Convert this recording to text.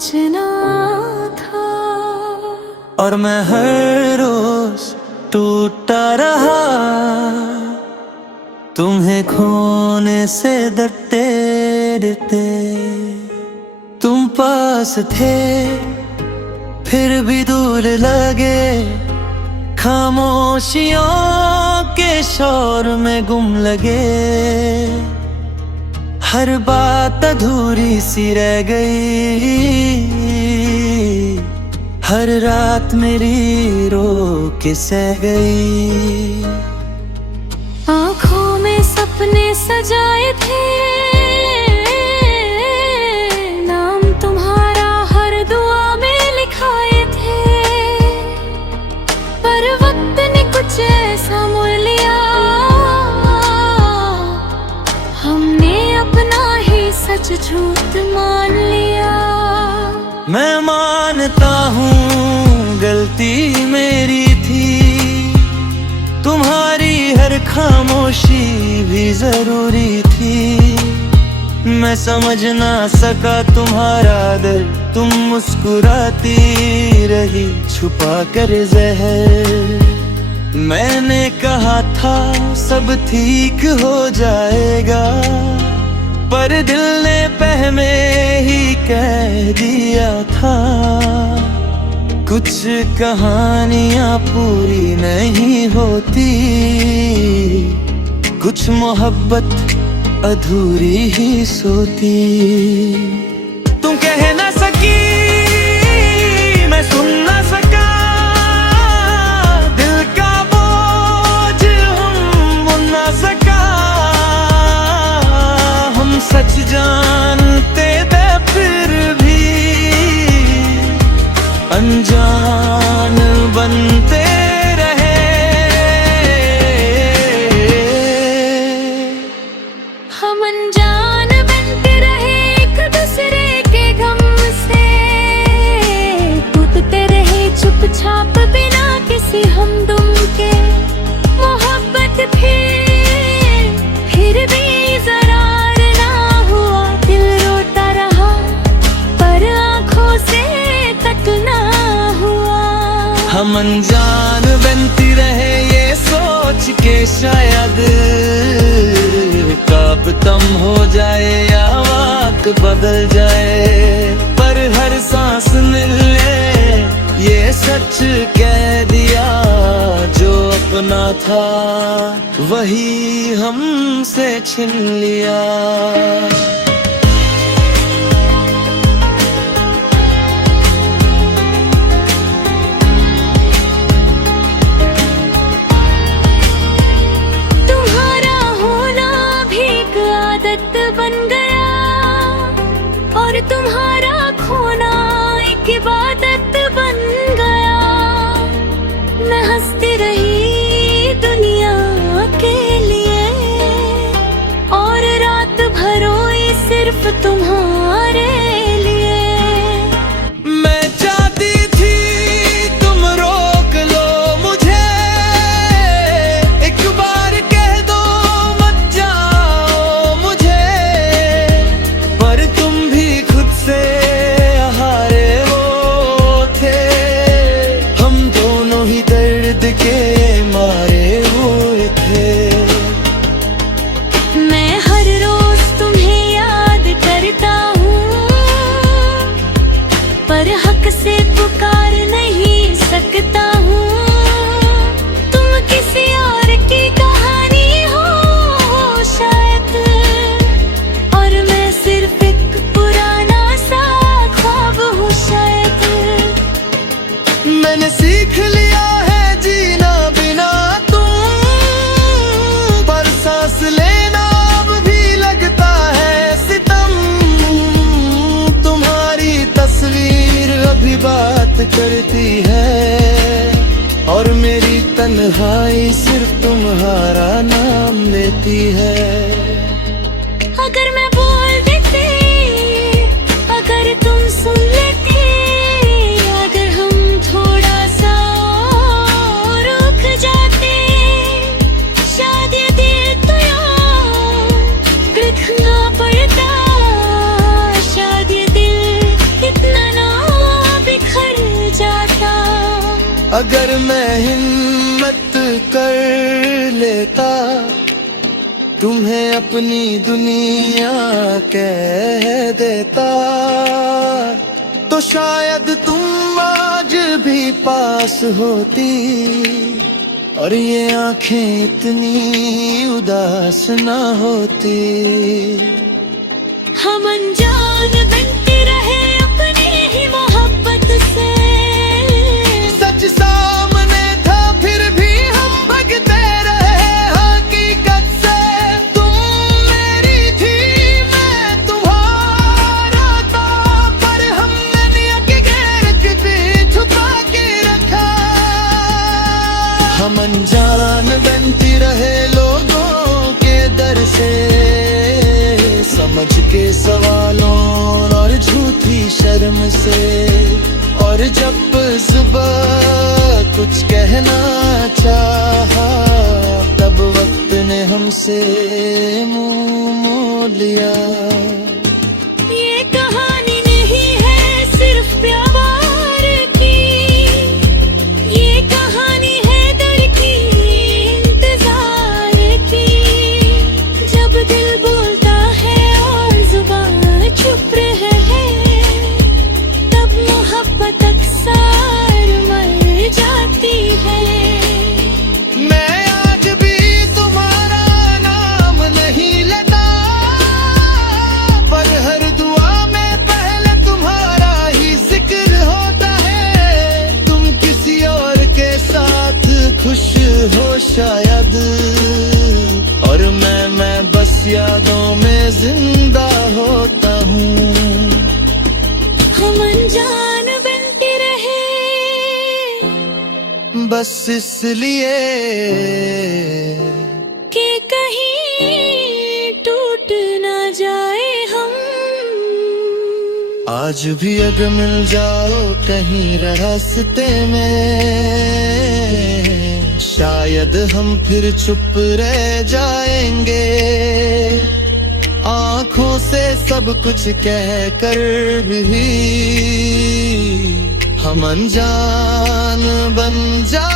कुछ ना था। और मैं हर रोज टूटा रहा, तुम्हें खोने से डरते डरते। तुम पास थे फिर भी दूर लगे, खामोशियों के शोर में गुम लगे। हर बात अधूरी सी रह गई, हर रात मेरी रो के सह गई। आँखों में सपने सजाए थे, नाम तुम्हारा हर दुआ में लिखाए थे। पर वक्त ने कुछ ऐसा मोड़ लिया, हमने अपना ही सच झूठ मान लिया। मैं मानता हूँ गलती मेरी थी, तुम्हारी हर खामोशी भी जरूरी थी। मैं समझ ना सका तुम्हारा दर्द, तुम मुस्कुराती रही छुपा कर जहर। मैंने कहा था सब ठीक हो जाएगा, पर दिल ने पहले ही कह दिया था। कुछ कहानियां पूरी नहीं होती, कुछ मोहब्बत अधूरी ही सोती। तुम कह ना सकी, मैं सुन ना सका, दिल का बोझ हम बुन ना सका। हम सच जानते थे फिर भी अनजान बनते रहे। हम अनजान बनते रहे एक दूसरे के गम से, टूटते रहे चुपचाप बिना किसी हमदम के। मोहब्बत फिर भी ज़रार ना हुआ, दिल रोता रहा पर आँखों से तक ना हुआ। हम अनजान बनती रहे ये सोच के शायद कब तम हो जाए या वक्त बदल जाए। पर हर सांस मिले ये सच कह दिया, जो अपना था वही हमसे छिन लिया। बन गया और तुम्हारा खोना एक इबादत बन गया। मैं हंसती रही दुनिया के लिए और रात भर रोई सिर्फ तुम्हारे लिए। मैं चाहती थी तुम रोक लो मुझे, एक बार कह दो मत जाओ मुझे। पर तुम भी खुद से हारे हो थे, हम दोनों ही दर्द के मारे हुए थे। मैं हर रोज तुम्हें याद करता हूँ, पर हक से पुकार नहीं सकता हूँ। तुम किसी और की कहानी हो शायद, और मैं सिर्फ एक पुराना सा ख्वाब हूँ शायद। मैंने सीख लिया है जीना बिना तुम, पर सांस लेना अब भी लगता है सितम। तुम्हारी तस्वीर अभी बात करती है, और मेरी तन्हाई सिर्फ तुम्हारा नाम लेती है। अगर मैं बोल देती, अगर तुम सुन लेती, अगर हम थोड़ा सा रुक जाते, शायद ये दिल तो यार रखना पड़ता। शायद ये दिल इतना अगर मैं हिम्मत कर लेता तुम्हें अपनी दुनिया कह देता, तो शायद तुम आज भी पास होती और ये आंखें इतनी उदास ना होती। हम अनजान बनते रहे अपनी ही मोहब्बत से, सच सामने था फिर भी हम भगते रहे हकीकत से। तुम मेरी थी मैं तुम्हारा था, पर हमने नियत के गैर भी छुपा के रखा। हम अनजान बनती रहे लोगों के दर से, समझ के सवालों और झूठी शर्म से। और जब सुबह कुछ कहना चाहा, तब वक्त ने हमसे मुंह मोड़ लिया। ये कहानी नहीं है सिर्फ प्यार की, ये कहानी है डर की, इंतजार की। जब दिल बोलता है और जुबान चुप रहे, तब मोहब्बत अक्सर मर जाती है। मैं आज भी तुम्हारा नाम नहीं लेता, पर हर दुआ में पहले तुम्हारा ही जिक्र होता है। तुम किसी और के साथ खुश हो शायद, और मैं बस यादों में जिंदा होता हूँ। हम अनजान बनते रहे बस इसलिए कि कहीं टूट ना जाए हम। आज भी अगर मिल जाओ कहीं रास्ते में, शायद हम फिर चुप रह जाएंगे। आंखों से सब कुछ कह कर भी हम अनजान बन जा